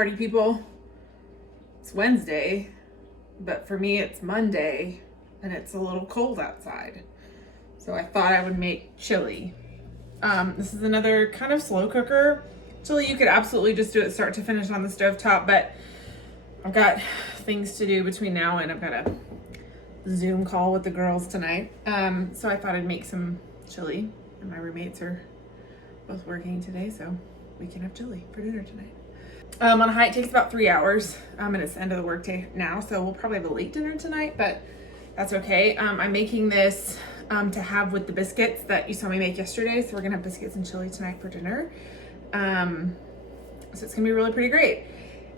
party people, it's Wednesday, but for me it's Monday and it's a little cold outside. So I thought I would make chili. This is another kind of slow cooker chili. You could absolutely just do it start to finish on the stovetop, but I've got things to do between now and I've got a Zoom call with the girls tonight. So I thought I'd make some chili, and my roommates are both working today, so we can have chili for dinner tonight. On a high, it takes about 3 hours, and it's the end of the workday now, so we'll probably have a late dinner tonight, but that's okay. I'm making this to have with the biscuits that you saw me make yesterday, so we're gonna have biscuits and chili tonight for dinner. So it's gonna be really pretty great.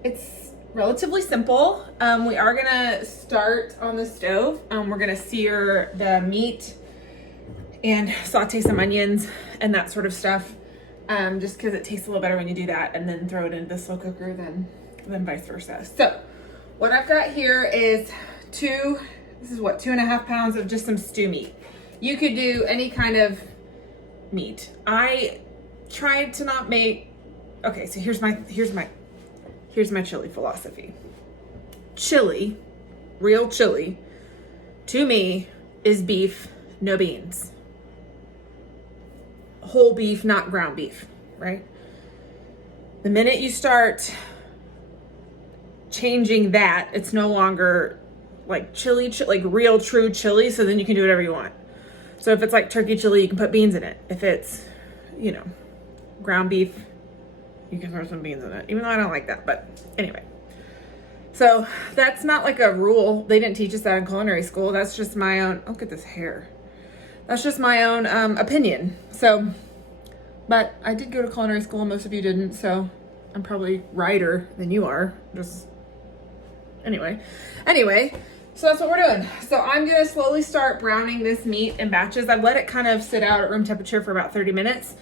It's relatively simple. We are gonna start on the stove. We're gonna sear the meat and saute some onions and that sort of stuff, just because it tastes a little better when you do that, and then throw it into the slow cooker than vice versa. So what I've got here is 2.5 pounds of just some stew meat. You could do any kind of meat. I tried to not make, okay, so here's my chili philosophy. Chili, real chili, to me is beef, no beans. Whole beef, not ground beef, right? The minute you start changing that, it's no longer like chili, like real true chili, so then you can do whatever you want. So if it's like turkey chili, you can put beans in it. If it's, ground beef, you can throw some beans in it, even though I don't like that, but anyway. So that's not like a rule. They didn't teach us that in culinary school. That's just my own, look at this hair. That's just my own opinion. So, but I did go to culinary school and most of you didn't, so I'm probably righter than you are. Just, anyway, so that's what we're doing. So I'm gonna slowly start browning this meat in batches. I've let it kind of sit out at room temperature for about 30 minutes.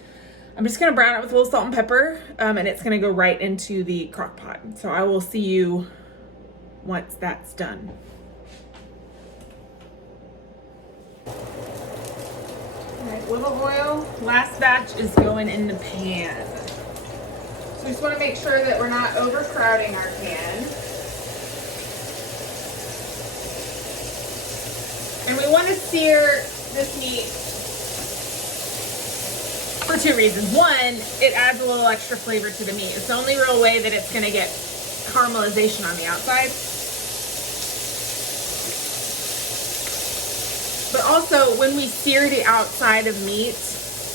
I'm just gonna brown it with a little salt and pepper, and it's gonna go right into the crock pot. So I will see you once that's done. Little oil. Last batch is going in the pan. So we just want to make sure that we're not overcrowding our pan. And we want to sear this meat for 2 reasons. One, it adds a little extra flavor to the meat. It's the only real way that it's going to get caramelization on the outside. But also, when we sear the outside of meat,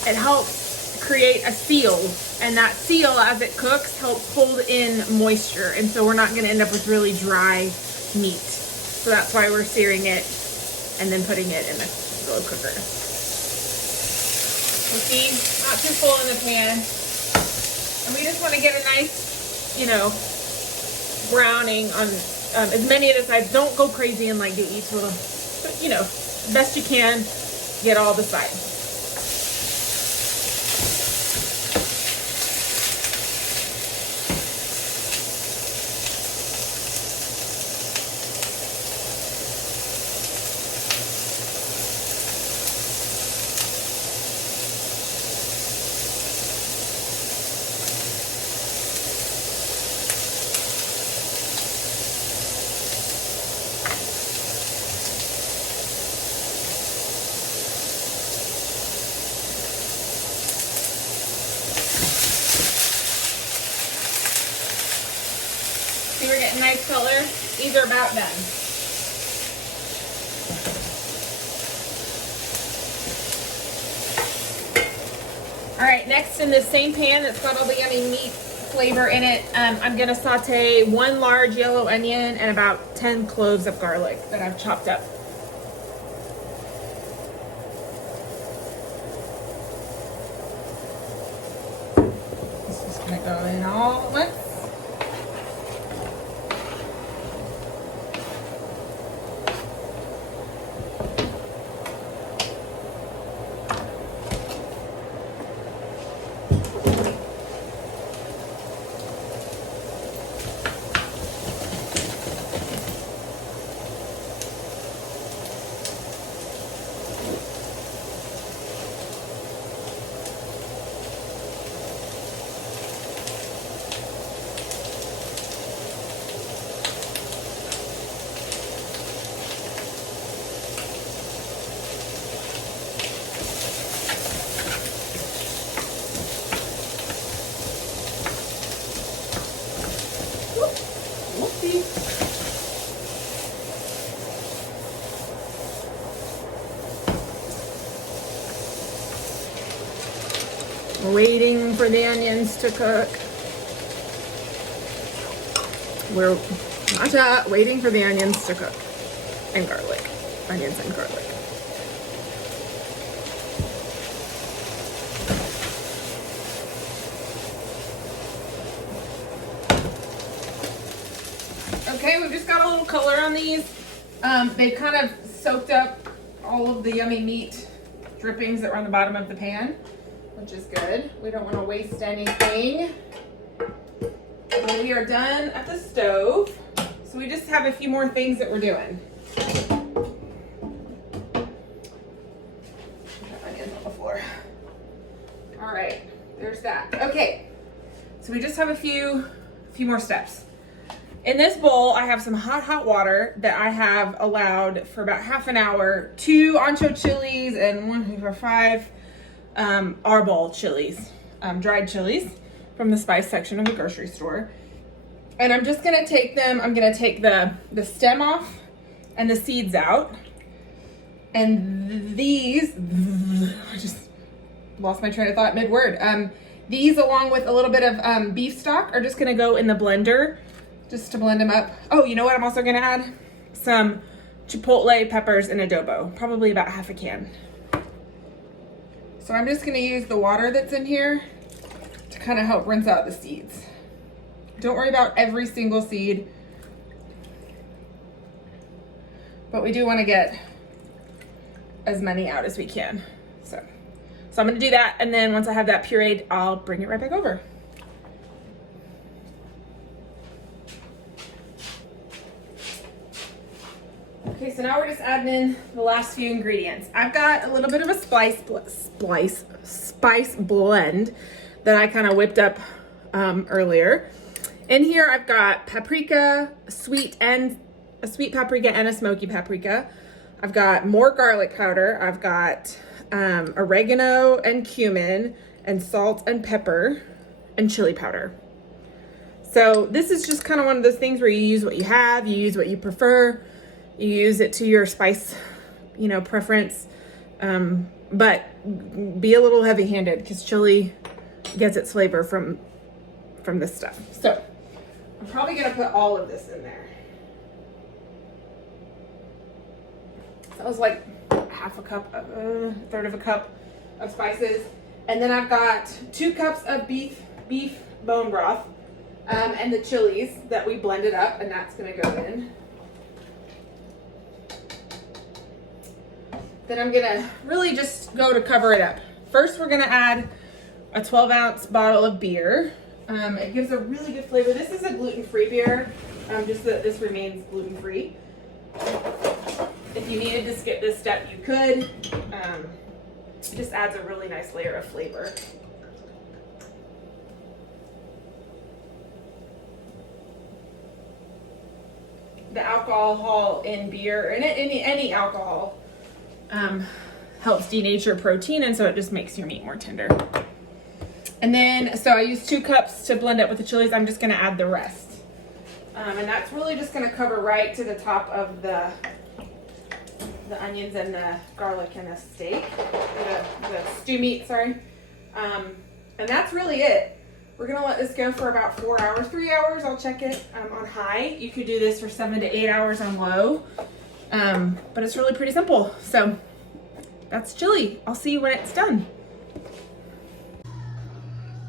it helps create a seal. And that seal, as it cooks, helps hold in moisture. And so we're not going to end up with really dry meat. So that's why we're searing it and then putting it in the slow cooker. So see, not too full in the pan. And we just want to get a nice, browning on as many of the sides. Don't go crazy and like do each little, but best you can, get all the sides. See, we're getting nice color. These are about done. All right, next in this same pan that's got all the yummy meat flavor in it, I'm gonna saute 1 large yellow onion and about 10 cloves of garlic that I've chopped up. This is gonna go in all at once. waiting for the onions to cook. We're waiting for the onions to cook. And garlic. Onions and garlic. Okay, we've just got a little color on these. They kind of soaked up all of the yummy meat drippings that were on the bottom of the pan, which is good. We don't want to waste anything. Well, we are done at the stove. So we just have a few more things that we're doing. Onions on the floor. All right, there's that. Okay, so we just have a few more steps. In this bowl, I have some hot water that I have allowed for about half an hour, 2 ancho chilies and 5 arbol chilies, dried chilies from the spice section of the grocery store. And I'm just gonna take them, I'm gonna take the stem off and the seeds out. And these, I just lost my train of thought mid-word. These, along with a little bit of beef stock, are just gonna go in the blender just to blend them up. Oh, you know what I'm also gonna add? Some chipotle peppers and adobo, probably about half a can. So I'm just gonna use the water that's in here to kind of help rinse out the seeds. Don't worry about every single seed, but we do want to get as many out as we can. So I'm gonna do that, and then once I have that pureed, I'll bring it right back over. Okay, so now we're just adding in the last few ingredients. I've got a little bit of a spice blend that I kind of whipped up earlier. In here, I've got paprika, a sweet paprika and a smoky paprika. I've got more garlic powder. I've got oregano and cumin and salt and pepper and chili powder. So this is just kind of one of those things where you use what you have, you use what you prefer. You use it to your spice, preference, but be a little heavy-handed because chili gets its flavor from this stuff. So I'm probably gonna put all of this in there. That was like half a cup, a third of a cup of spices, and then I've got 2 cups of beef bone broth, and the chilies that we blended up, and that's gonna go in. Then I'm gonna really just go to cover it up. First, we're gonna add a 12-ounce bottle of beer. It gives a really good flavor. This is a gluten-free beer, just that this remains gluten-free. If you needed to skip this step, you could. It just adds a really nice layer of flavor. The alcohol in beer, and any alcohol, helps denature protein, and so it just makes your meat more tender. And then, so I used 2 cups to blend up with the chilies. I'm just gonna add the rest. And that's really just gonna cover right to the top of the onions and the garlic and the steak, the stew meat, sorry. And that's really it. We're gonna let this go for about 4 hours, 3 hours. I'll check it on high. You could do this for 7 to 8 hours on low. But it's really pretty simple. So that's chili. I'll see you when it's done.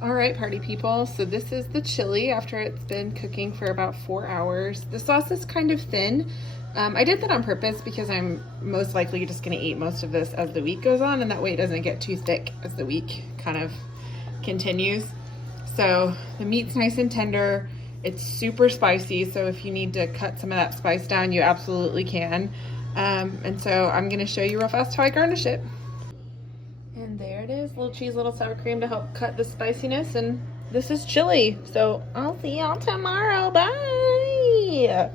All right, party people. So this is the chili after it's been cooking for about 4 hours. The sauce is kind of thin. I did that on purpose because I'm most likely just gonna eat most of this as the week goes on, and that way it doesn't get too thick as the week kind of continues. So the meat's nice and tender. It's super spicy, so if you need to cut some of that spice down, you absolutely can. And so I'm gonna show you real fast how I garnish it. And there it is, little cheese, little sour cream to help cut the spiciness, and this is chili. So I'll see y'all tomorrow, bye.